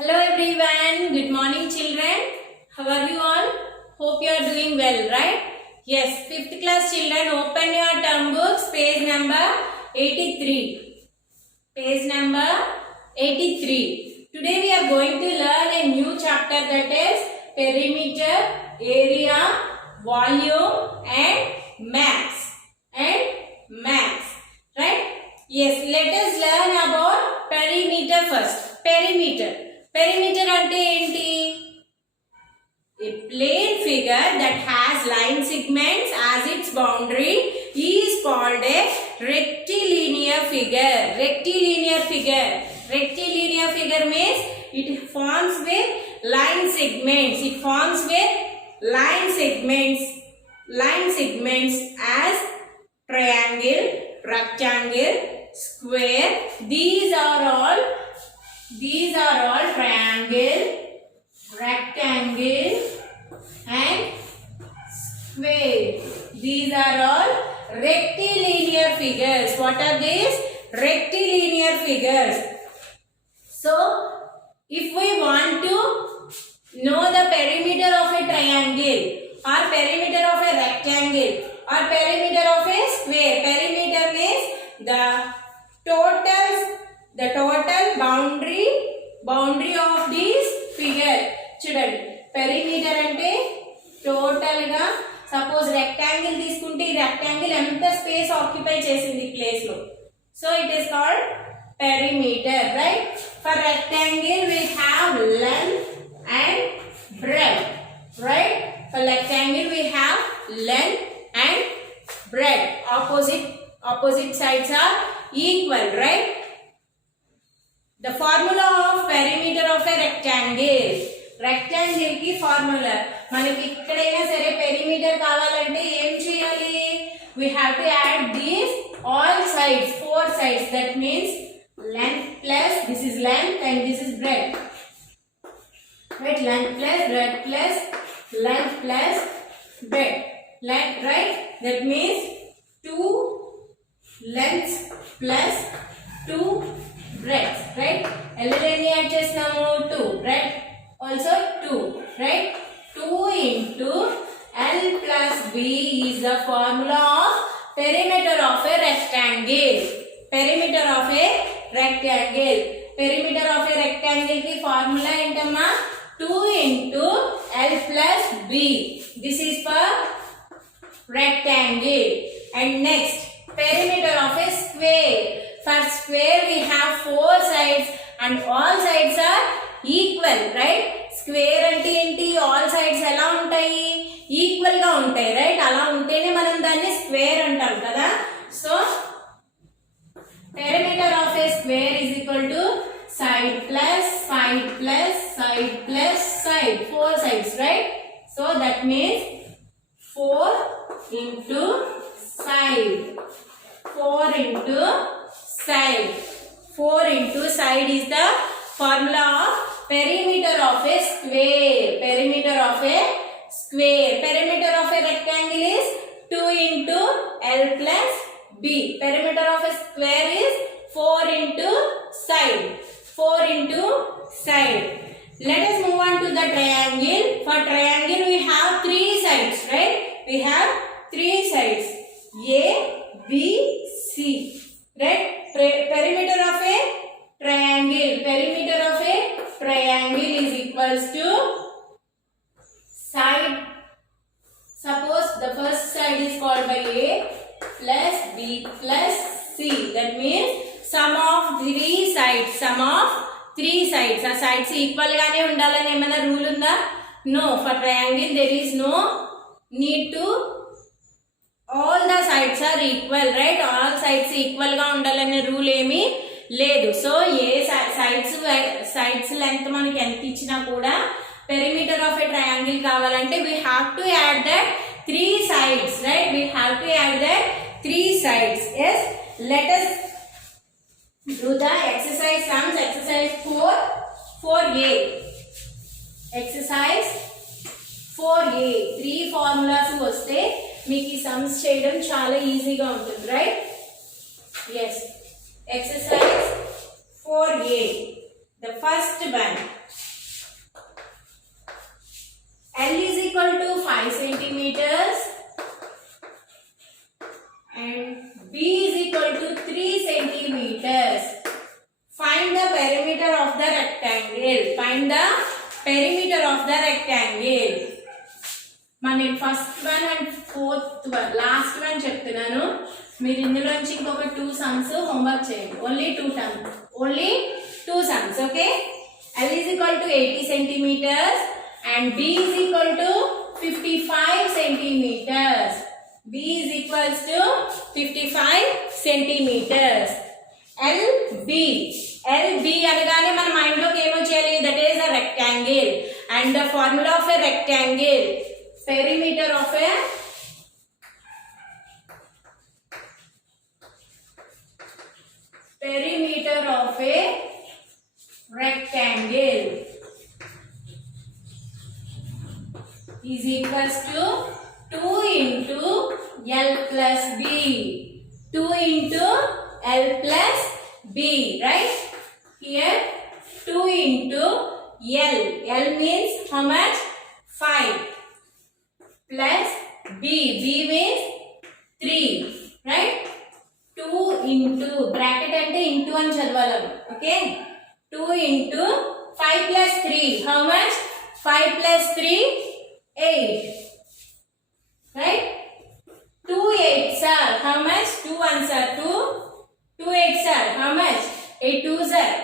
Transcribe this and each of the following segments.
Hello everyone, good morning children. How are you all? Hope you are doing well, right? Yes, 5th class children, open your term books, page number 83. Page number 83. Today we are going to learn a new chapter, that is perimeter, area, volume and mass. Right? Yes, let us learn about perimeter first. Perimeter అంటే ఏంటి? A plane figure that has line segments as its boundary is called a rectilinear figure. Rectilinear figure means it forms with line segments. Line segments as triangle, rectangle, square. These are all triangle, rectangle and square. These are all rectilinear figures. What are these? Rectilinear figures. So, if we want to know the perimeter of a triangle or perimeter of a rectangle or perimeter of a square, perimeter means the total boundary of this figure. చూడండి, perimeter అంటే total గా suppose rectangle తీసుకుంటే ఈ rectangle ఎంత space occupy చేసింది place లో, so it is called perimeter, right? For rectangle we have length and breadth, right? For rectangle we have length and breadth. Opposite sides are equal, right? The formula of perimeter of a rectangle కి formula, మనకి ఎక్కడైనా సరే perimeter కావాలంటే ఏం చేయాలి? We have to add these all sides, 4 sides. That means length plus this is length and this is breadth, right? Length plus breadth plus length plus breadth, right? That means 2 lengths plus 2 breadths, right? ఎన్ని add చేస్తాము? 2, right? Also 2, right? 2 into L plus B is the formula of perimeter of a rectangle. Perimeter of a rectangle की formula ఏంటమ్మా? 2 into L plus B. This is for rectangle. And next, perimeter of a square. For square we have 4 sides and all sides are equal, right? Square అంటే ఏంటి? all sides ఎలా ఉంటాయి? Equal గా ఉంటాయి, right? అలా ఉంటేనే మనం దాన్ని స్క్వేర్ అంటాం కదా. So perimeter of a square is equal to side plus side plus side plus side, 4 sides, right? So that means 4 into side, 4 into side. 4 into side is the formula of perimeter of a square. Perimeter of a rectangle is 2 into L plus B. Perimeter of a square is 4 into side. Let us move on to the triangle. For triangle we have 3 sides, right? We have 3 sides, A, B, C, right? Perimeter of a triangle is equals to side. Suppose the first side is called by A plus B plus C. That means sum of 3 sides. ఆ sides equal గానే ఉండాలని ఏమైనా rule ఉందా? No. For triangle there is no need to all the sides are equal, right? All sides equal గా ఉండాలనే rule ఏమీ లేదు. So ఏ sides length మనకి ఎంత ఇచ్చినా కూడా పెరిమీటర్ ఆఫ్ ఏ ట్రయాంగిల్ కావాలంటే we have to add that 3 sides, right? We have to add that 3 sides. Yes, let us do the exercise sums. Exercise 4A. Exercise 4A. 3 formulas వస్తే మీకు ఈ sums చేయడం చాలా ఈజీగా ఉంటుంది, right? Yes. Exercise 4A. The first one. 5 centimeters and B is equal to 3 centimeters. Find the perimeter of the rectangle. Find the perimeter of the rectangle. నేను first one and fourth one last one చెప్తున్నాను. మీరు ఇందులోంచి ఇంకొక 2 sums homework చేయండి. Only two sums. Okay. L is equal to 80 centimeters and B is equal to 55 centimeters. B is equals to 55 centimeters. LB అనగానే మన mind లోకి ఏమొచ్చేయాలి? That is a rectangle and the formula of a rectangle, perimeter of a rectangle is equals to 2 into L plus B. 2 into L plus B, right? Here 2 into L. L means how much? 5 plus B. B means 3, right? 2 into bracket ante into అని చదవాలి. Okay? 2 into 5 plus 3. How much? 5 plus 3, 8. Right? 2 8s are how much? 2 1s are 2. 2 8s are how much? 8 2s are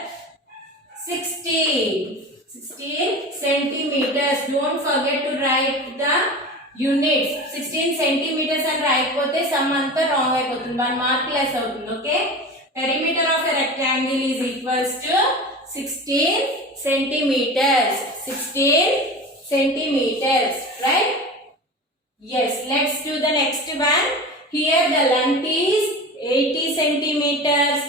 16 centimeters. Don't forget to write the units. 16 centimeters and రాయకపోతే some అంతా wrong అయిపోతుంది. 1 mark less అవుతుంది. Okay. Perimeter of a rectangle is equals to 16 centimeters. 16 centimeters, right? Yes, let's do the next one. Here the length is 80 centimeters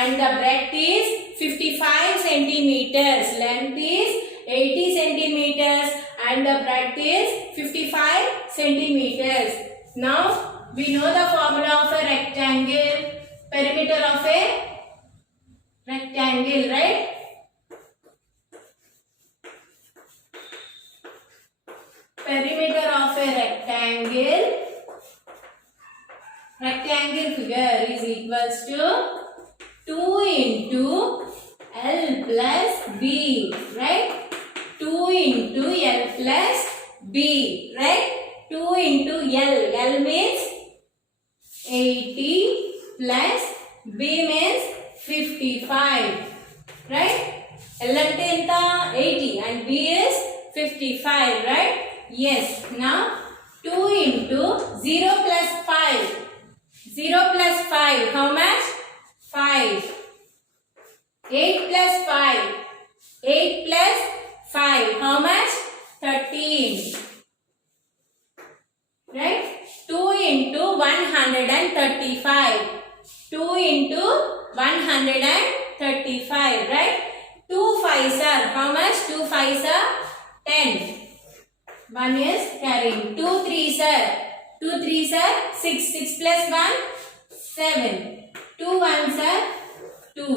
and the breadth is 55 centimeters. Length is 80 centimeters and the breadth is 55 centimeters. Now we know the formula of a rectangle, perimeter of a rectangle, right? Perimeter of a rectangle figure is equals to 2 into L plus B, right? 2 into L plus B, right? 2 into L. L means 80 plus B means 55, right? L ante enta 80 and B is 55, right? Yes. Now 2 into 0 plus 5. 0 plus 5. How much? 5. 8 plus 5. 8 plus 5. How much? 13. Right? 2 into 135. 2 into 135. Right? 2 5s are how much? 2 5s are 10. 1 is carrying. 2 3s are 6. 6 plus 1 7. 2 1s are 2.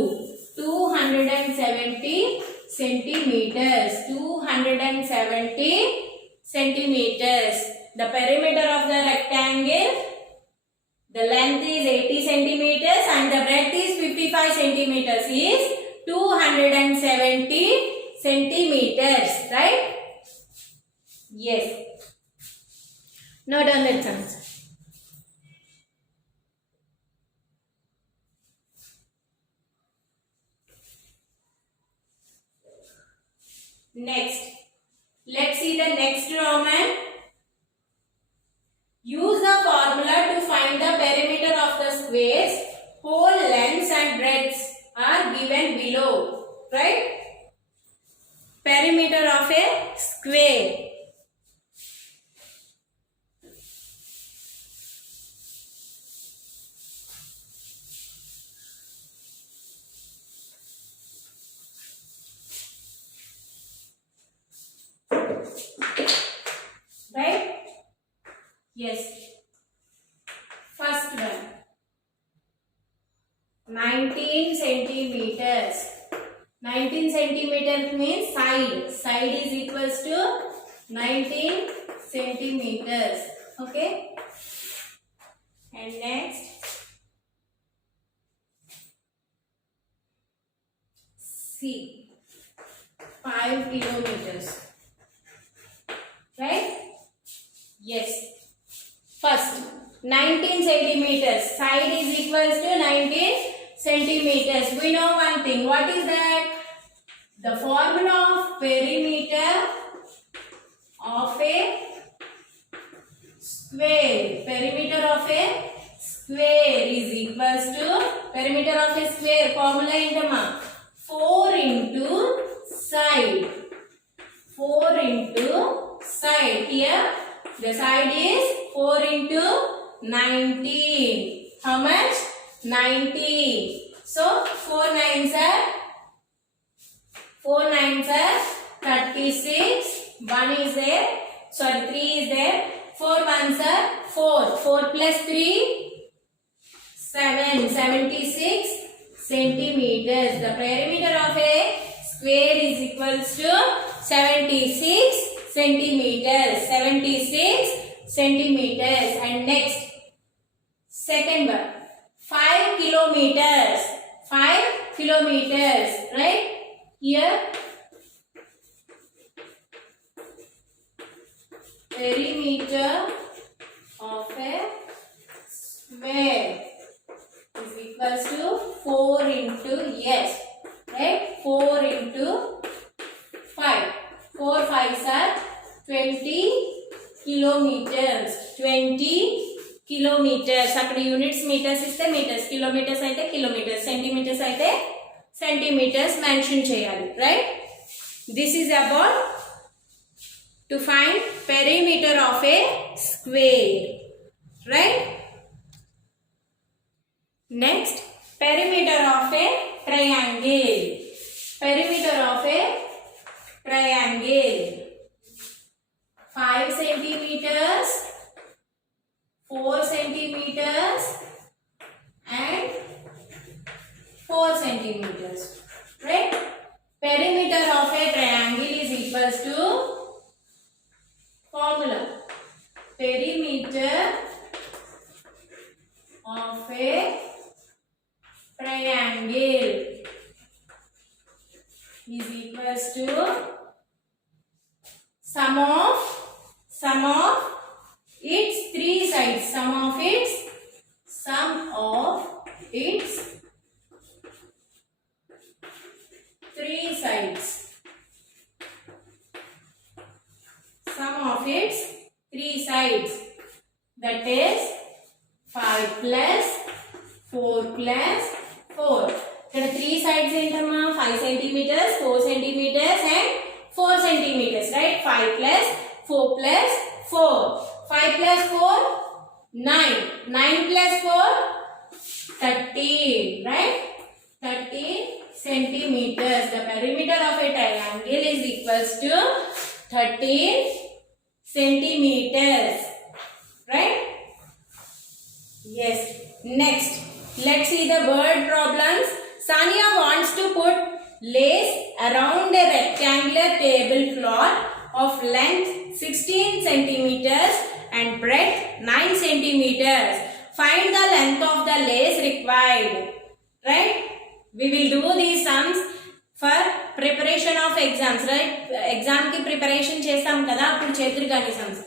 270 centimeters. 270 centimeters. The perimeter of the rectangle, the length is 80 centimeters and the breadth is 55 centimeters, is 270 centimeters, right? Yes. Now done, let's answer. Next, let's see the next Roman. Use the formula to find the perimeter of the squares. Whole lengths and breadths are given below, right? Perimeter of a square. Right? Yes. First one. 19 centimeters. 19 centimeters means side. Side is equals to 19 centimeters. Okay, and next C, 5 kilometers. Right? Yes. First, 19 centimeters. Side is equals to 19 centimeters. We know one thing. What is that? The formula of perimeter of a square. Perimeter of a square is equals to, perimeter of a square formula entama 4 into side. 4 into side. Here the side is 4 into 19. How much? 19. So 4 nines are 36. 1 is there. Sorry, 3 is there. 4 ones are 4. 4 plus 3, 7. 76 centimeters. The perimeter of a square is equals to 76 centimeters. 76 centimeters. And next, second one, 5 kilometers. 5 kilometers. Right? Here, perimeter of a square is equals to 4 into, yes, right? 4 into 5. 4 5s are 20 kilometers. 20 kilometers. అక్కడ units metres ఇస్తే metres, kilometres అయితే kilometres, centimetres అయితే centimetres mention చేయాలి. Right? This is about to find perimeter of a square. Right? Next, perimeter of a triangle. Perimeter of a triangle. 5 centimeters, 4 centimeters and 4 centimeters. Right? Perimeter of a triangle is equals to formula. Perimeter of a triangle is equals to sum of its 3 sides. Sum of its 3 sides. Sum of its 3 sides. That is 5 plus 4 plus 4. Here 3 sides entama 5 centimeters, 4 centimeters and 4 centimeters. Right? 5 plus 4 plus 4. 5 plus 4, 9. 9 plus 4, 13. Right? 13 centimeters. The perimeter of a triangle is equals to 13 centimeters. Right? Yes. Next, let's see the word problems. Sania wants to put lace around a rectangular tablecloth of length 16 centimeters and breadth 9 centimeters. Find the length of the lace required. Right? We will do these sums for preparation of exams. Right? Exam ki preparation chestam kada, appudu chetudu gani sums.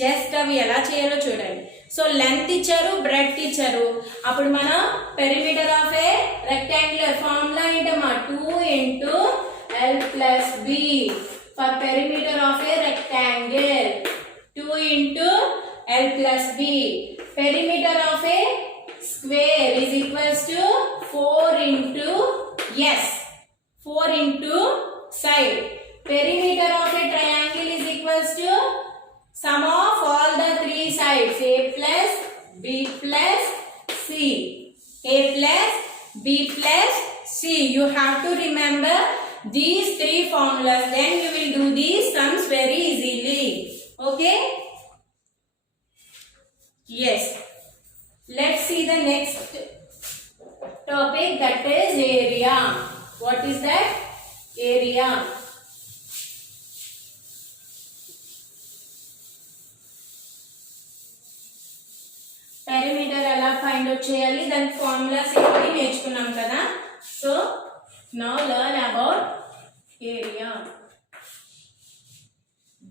Just అవి ఎలా చేయాలో చూడండి. So length ఇచ్చారు, breadth ఇచ్చారు. అప్పుడు మనం perimeter of a rectangular formula ఏంటమ్మా 2 into L plus B for perimeter of a rectangle. 2 into L plus B. Perimeter of a square is equals to 4 into, yes, 4 into side. Perimeter of a triangle is equals to sum of all the 3 sides. A plus B plus C. A plus B plus C. You have to remember these 3 formulas. Then you will do these sums very easily. Okay? Yes. Let's see the next topic, that is area. What is that? Area. Find out చేయాలి, దాని formulas ఏంటి నేర్చుకున్నాం కదా. So now learn about area.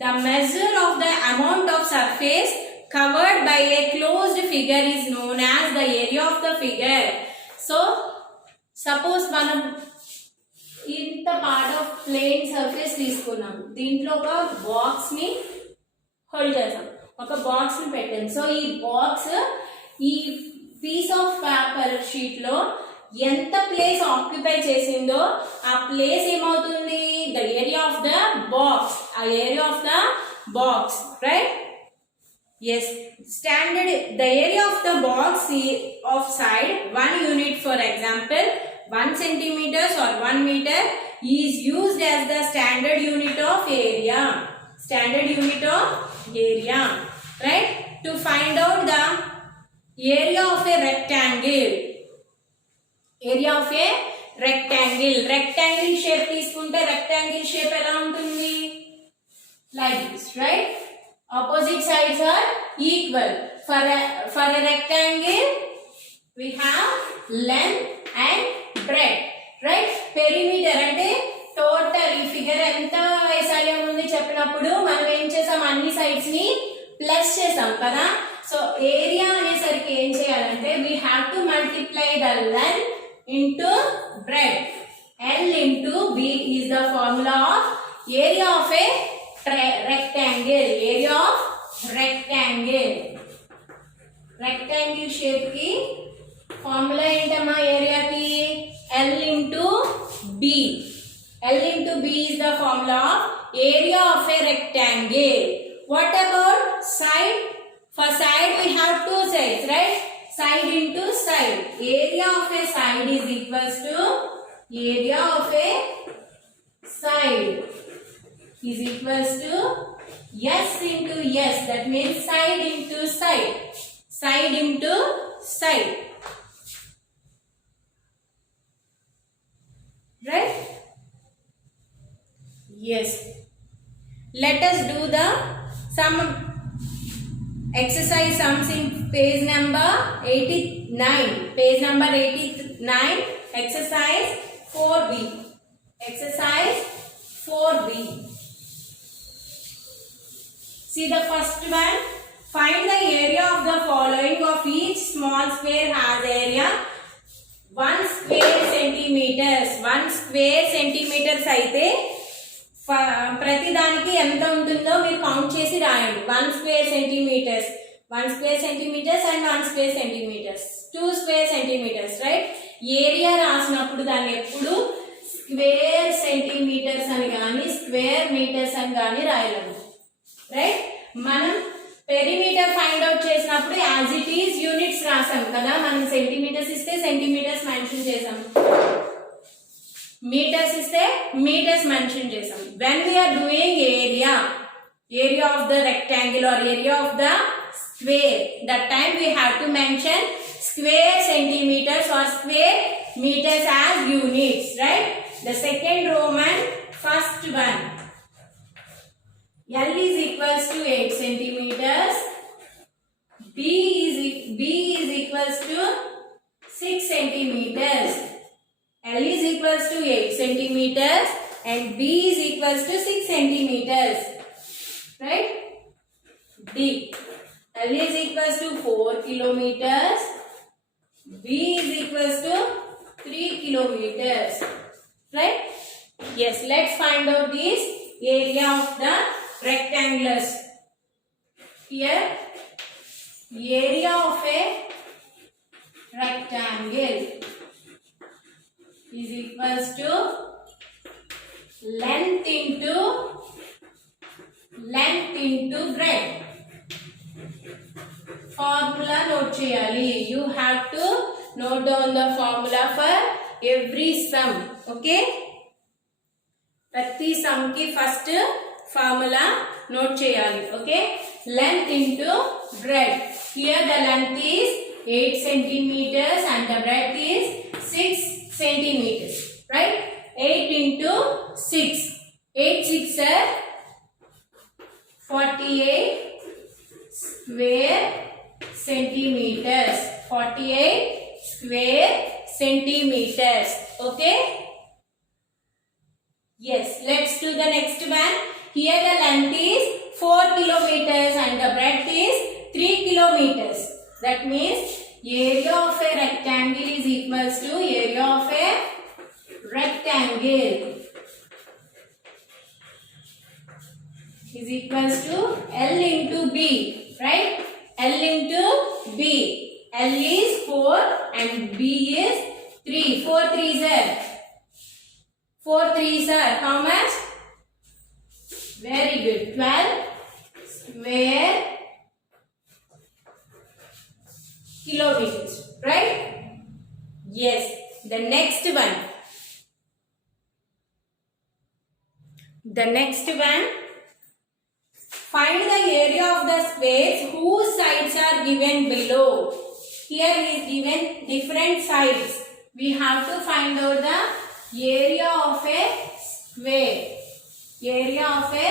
The measure of the amount of surface covered by a closed figure is known as the area of the figure. So suppose మనం ఇంత part of plane surface తీసుకున్నాం, దీంట్లో ఒక box ని hold చేసాం, ఒక box ని పెట్టాం. సో ఈ బాక్స్ ఈ పీస్ ఆఫ్ పేపర్ షీట్ లో ఎంత ప్లేస్ ఆక్యుపై చేసిందో ఆ ప్లేస్ ఏమవుతుంది, the area of the box, ఆ area of the box, right. Yes, standard the area of the box of side 1 unit, for example 1 centimeters or 1 meter is used as the standard unit of area. Standard unit of area, right? To find out the area of a rectangle. Area of a rectangle. Rectangle shape తీసుకుంటే rectangle shape ఎలా ఉంటుంది, like this, right? Opposite sides are equal. For a rectangle we have length and breadth, right? Perimeter అంటే total ఈ figure ఎంత వైశాల్యం ఉంది చెప్పినప్పుడు మనం ఏం చేసాం, అన్ని సైడ్స్ ని ప్లస్ చేసాం కదా. సో ఏరియా అనేసరికి ఏం చేయాలంటే we have to multiply the length into breadth. L into B is the formula of area of a rectangle. Area of rectangle. Rectangle shape की formula ఏంటమ్మా ఏరియాకి, L into B. L into B is the formula of area of a rectangle. What about side? For side we have two sides, right? Side into side. Area of a side is equals to area of a side is equals to S into S. That means side into side. Side into side. Right? Yes. Let us do the some exercise sums in page number 89. Page number 89. Exercise 4B. Exercise 4B. See the first one. Find the area of the following of each small square has area 1 square centimeters. 1 square centimeters అయితే ప్రతి దానికి ఎంత ఉంటుందో మీరు count చేసి రాయండి. 1 square centimeters, 1 square centimeters and 1 square centimeters, 2 square centimeters, right? Area రాసినప్పుడు దాన్ని ఎప్పుడు స్క్వేర్ సెంటీమీటర్స్ అని కానీ స్క్వేర్ మీటర్స్ అని కానీ రాయలేము, రైట్. మనం పెరిమీటర్ ఫైండ్ అవుట్ చేసినప్పుడు యాజ్ ఇట్ ఈస్ యూనిట్స్ రాసాం కదా, మనం సెంటీమీటర్స్ ఇస్తే సెంటీమీటర్స్ మెన్షన్ చేసాం, మీటర్స్ ఇస్తే మీటర్స్ మెన్షన్ చేసాం. when we are doing area of the rectangle or area of the square, that time we have to mention square centimeters or square meters as units, right? The second Roman, first one, L is equals to 8 centimeters, B is equals to 6 centimeters. L is equals to 8 centimeters and B is equals to 6 centimeters, right? D, L is equals to 4 kilometers, B is equals to 3 kilometers, right? Yes, let's find out this area of the rectangles. Here, area of a rectangle is equals to length into breadth. Formula note cheyali. You have to note down the formula for every sum. Okay? Prati sum ki first formula note cheyali. Okay? Length into breadth. Here the length is 8 centimeters and the breadth is 6 centimeters, right? 8 into 6, 8 6 are 48 square centimeters. 48 square centimeters. Okay. Yes, let's do the next one. Here the length is 4 kilometers and the breadth is 3 kilometers. That means area of a rectangle is equals to area of a rectangle is equals to L into B, right? L into B. L is 4 and B is 3. 4 3s are 4 3s are how much? Very good. 12 square kilometers, right? Yes. The next one. The next one. Find the area of the squares whose sides are given below. Here is given different sides. We have to find out the area of a square. Area of a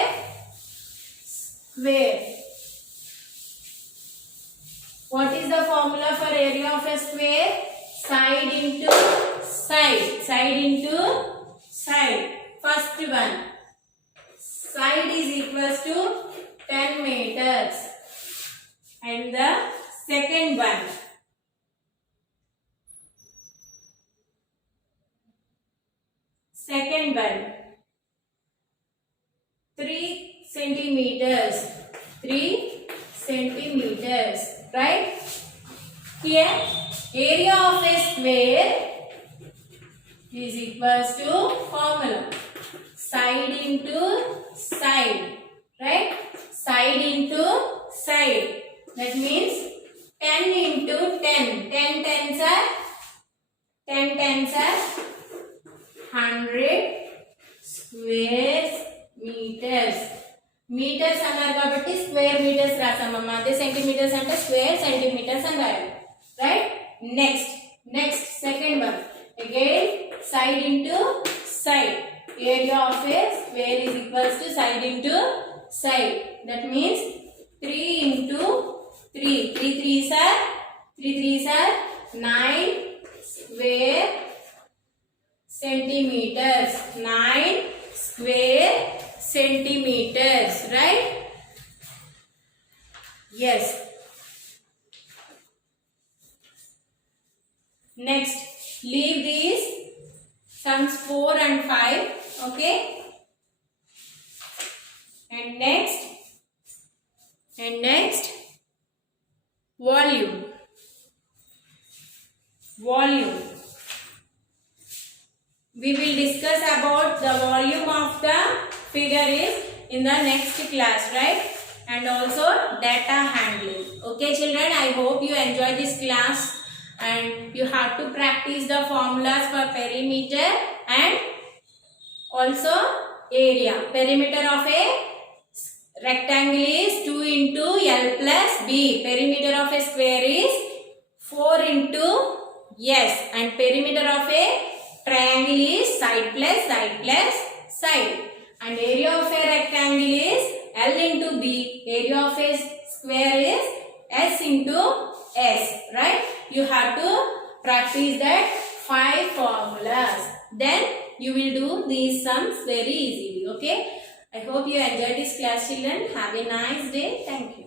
square. What is the formula for area of a square? Side into side. Side into side. First one. Side is equals to 10 meters. And the second one. Second one. 3 centimeters. 3 centimeters. Right? Here, area of a square is equals to formula. Side into side. Right? Side into side. That means 10 into 10. 10 tens are 10 tens are 100 square meters. Meters అన్నారు కాబట్టి square metres రాసామమ్మా. అదే centimetres అంటే square centimetres అని రాయాలి. Right? Next second one. Again side into side. Area of A square is equals to side into side. That means 3 into 3. 3 3s are 9 square centimeters. 9 square centimeters, right? Yes. Next, leave these sums 4 and 5, okay? And next, volume. We will discuss about the volume of the figure is in the next class, right? And also data handling. Okay children, I hope you enjoy this class and you have to practice the formulas for perimeter and also area. Perimeter of a rectangle is 2 into L plus B. Perimeter of a square is 4 into S. And perimeter of a triangle is side plus side plus side. And area of a rectangle is L into B. Area of a square is S into S. Right? You have to practice that 5 formulas. Then you will do these sums very easily. Okay? I hope you enjoyed this class, children. Have a nice day. Thank you.